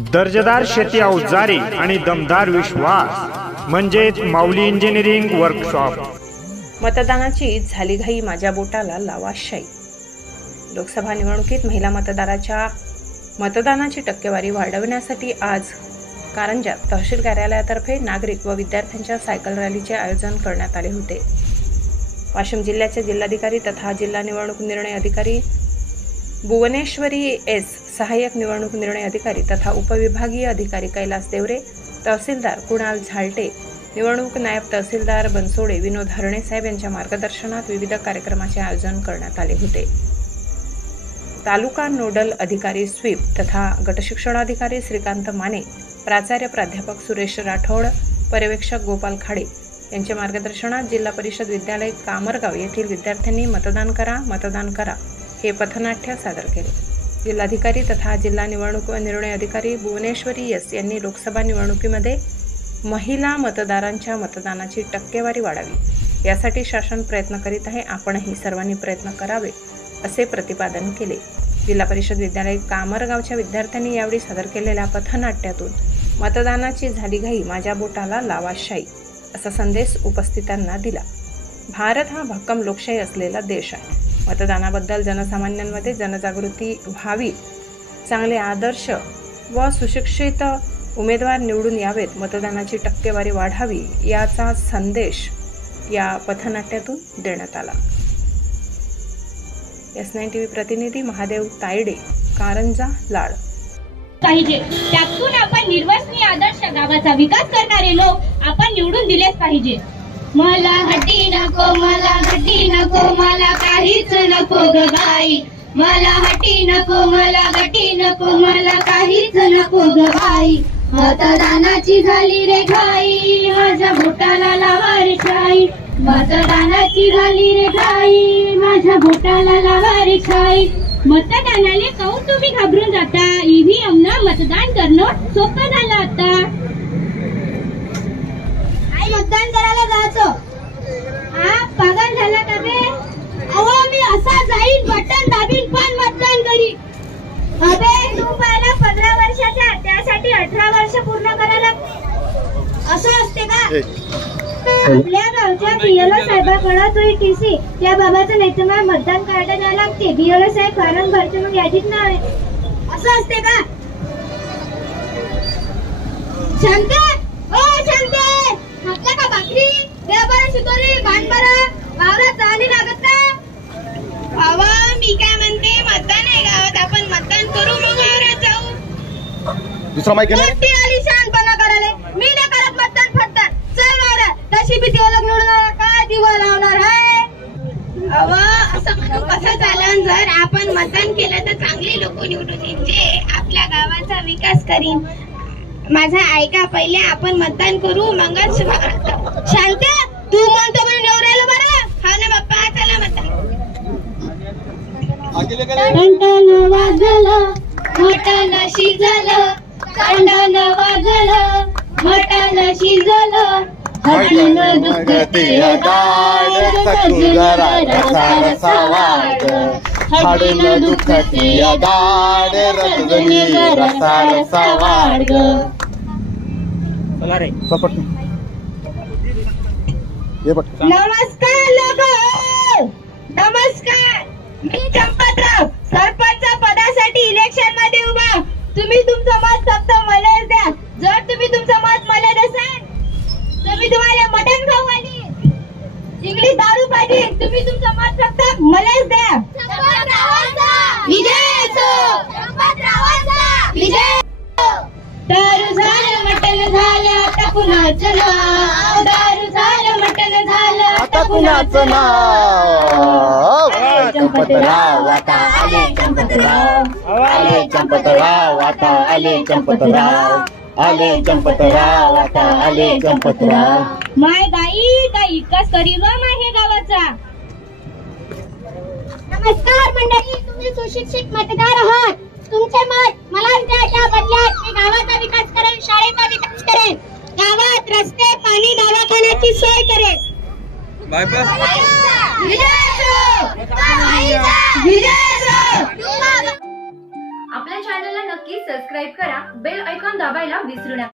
दर्जेदार शेती अवजारे आणि दमदार विश्वास म्हणजेच माऊली इंजिनिअरिंग वर्कशॉप। मतदानाची झाली घाई, माझ्या बोटाला लावा शाई। लोकसभा निवडणुकीत महिला मतदाराच्या मतदानाची टक्केवारी वाढवण्यासाठी आज कारंजात तहसील कार्यालयातर्फे नागरिक व विद्यार्थ्यांच्या सायकल रॅलीचे आयोजन करण्यात आले होते। वाशिम जिल्ह्याचे जिल्हाधिकारी तथा जिल्हा निवडणूक निर्णय अधिकारी भुवनेश्वरी एस, सहाय्यक निवडणूक निर्णय अधिकारी तथा उपविभागीय अधिकारी कैलास देवरे, तहसीलदार कुणाल झालटे, निवडणूक नायब तहसीलदार बनसोडे विनोद हरणे साहेब यांच्या मार्गदर्शनात विविध कार्यक्रमाचे आयोजन करण्यात आले होते। तालुका नोडल अधिकारी स्वीप तथा गटशिक्षणाधिकारी श्रीकांत माने, प्राचार्य प्राध्यापक सुरेश राठोड, पर्यवेक्षक गोपाल खाडे यांच्या मार्गदर्शनात जिल्हा परिषद विद्यालय कामरगाव येथील विद्यार्थ्यांनी मतदान करा हे पथनाट्य सादर केले। जिल्हाधिकारी तथा जिल्हा निवडणूक व निर्णय अधिकारी भुवनेश्वरी एस यांनी लोकसभा निवडणुकीमध्ये महिला मतदारांच्या मतदानाची टक्केवारी वाढावी यासाठी शासन प्रयत्न करीत आहे, आपणही सर्वांनी प्रयत्न करावे असे प्रतिपादन केले। जिल्हा परिषद विद्यालय कामरगावच्या विद्यार्थ्यांनी यावेळी सादर केलेल्या पथनाट्यातून मतदानाची झाली घाई, माझ्या बोटाला लावा शाई असा संदेश उपस्थितांना दिला। भारत हा भक्कम लोकशाही असलेला देश आहे। मतदानाबद्दल जनसामान्यांमध्ये जनजागृती व्हावी, चांगले आदर्श व सुशिक्षित उमेदवार निवडून यावेत, मतदानाची टक्केवारी वाढावी याचा संदेश या पथनाट्यातून देण्यात आला। S9 TV प्रतिनिधी महादेव तायडे, कारंजा लाड। पाहिजे त्यातून आपण निर्वसनीय आदर्श गावाचा विकास करणारे लोक आपण निवडून दिलेच पाहिजे। मला हट्टी नको, मला घटी नको, मला काहीच नको ग बाई, मला हट्टी नको, मला घटी नको, मला काहीच नको ग बाई। मतदानाची झाली रे घाई, माझ्या बोटाला लावा रे शाई, मतदानाची झाली रे घाई, माझ्या बोटाला लावा रे शाई। मतदानाला काहून तुम्ही घाबरून जाता? EVM ना मतदान करणं सोपं झालं आता। आई मतदान करायला जायचं, हा पागल झाला का बे? अहो मी असा जाईन, बटन दाबीन पण मतदान करी। अबे तू पहिला 15 वर्षाचा, त्यासाठी 18 वर्ष पूर्ण करायला असं असते का? आपल्या गावच्या BLO साहेबाकडे तुझी TC त्या बाबाचं नाही तर मला मतदान कार्ड द्यायला लागते। BLO साहेब फॉर्म भरते मग यादीत नाव आहे, असं असते का? शांत ओ शांत, म्हटलं का भाकरी देवबरा शितोरी बाणबरा वावरात चाली लागत का? बाबा मी काय म्हणते, मतदान आहे गावात, आपण मतदान करू मग वावरात जाऊ। दुसरा माहिती नाही मोठी आली शानपणा करायला, मी नाही करत मतदान फटदान, चल वावरात। तशी बी देवला निवडून काय दिवा लावणार आहे? अव असं म्हणून कसं चालन? जर आपण मतदान केलं तर चांगले लोक निवडून येईल जे आपल्या गावाचा विकास करीन। माझा ऐका, पहिले आपण मतदान करू मगच शांत। तू म्हणतो म्हणून निवडायला बरं? हा ना बाप्पा, चला मतदान। घंटानं वाजलं, मटण शिजलं, घंटानं वाजलं, मटण शिजलं, हडीनं दुखते दाढ, सकुजरा रसा रसा वाढ, हडीनं दुखते दाढ, रसगणी रसा रसा वाढ। चला रे सपट ये बट। नमस्कार लोक, नमस्कार। मी चंपतराव, सरपंच पदासाठी इलेक्शन मध्ये उभा। तुम्ही तुमचं मत फक्त मलाच द्या। जर तुम्ही तुमचं मत मला देसाल तर मी तुम्हाला मटण खाऊ घालीन, इंग्लिश दारू पाहिजे। तुम्ही तुमचं मत फक्त मलाच द्या। विजय असो, विजय। दारू झालं मटण झालं, आता कुणाचं नाव? दारू झालं मटण झालं, आता कुणाचं नाव? चंपतराव आता आले, चंपतराव आले, चंपतराव आता आले, चंपतराव आले, चंपतराव आता आले, चंपतराव। माय गाई काय इकास करील माहे गावाचा। नमस्कार मंडळी, तुम्ही सुशिक्षित मतदार आहात। तुमचे मत मला द्या, त्या बदल्यात मी गावाचा विकास करेन, शाळेचा विकास करेन, गावात रस्ते, पाणी, दवाखान्याची सोय करेन। आपल्या चॅनलला नक्की सबस्क्राइब करा, बेल आयकॉन दाबायला विसरू नका.